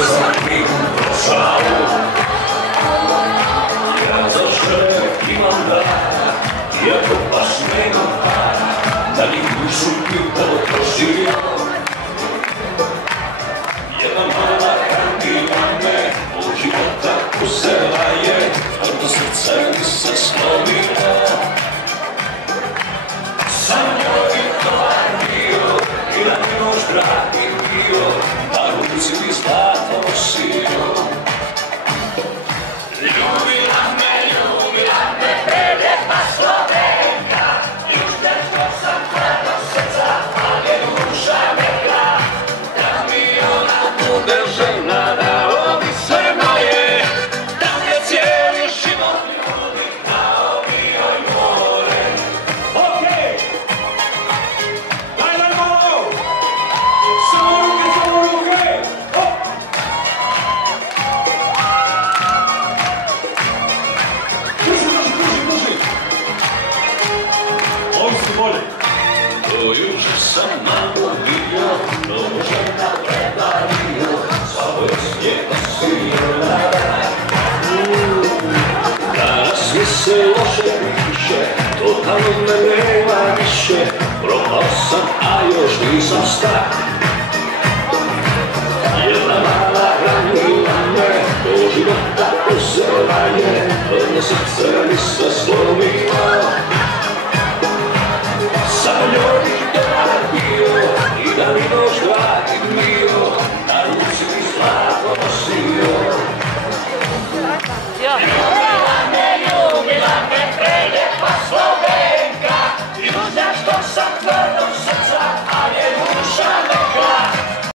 sam mi prošao. Ja za šrep imam dana, iako baš nemam para, da mi dušu mi potrošio. Jedna mala ranila me, od života uzela je, tvrdo srce mi se slomilo. Sam njoj dobar bio, i na noć dragi bio, na ruci mi zlato nosio. Ljubila me, prelijepa Slovenka, još nešto sam hladnog srca, ali je duša meka. Da mi ona bude žena, da obi sve moje, da me cijeli život ljubi, dao mi joj more. Okej! Dajmo! Samo ruke! Hop! Drži! Ovi su bolje. To juče sam malo vidio, mnogo žena predario, samo je snijega svirala. Danas mi se loše piše, totalno me nema više, propao sam, a još nisam star. Jedna mala ranila me, do života uzela je, tvrdo srce mi se slomilo.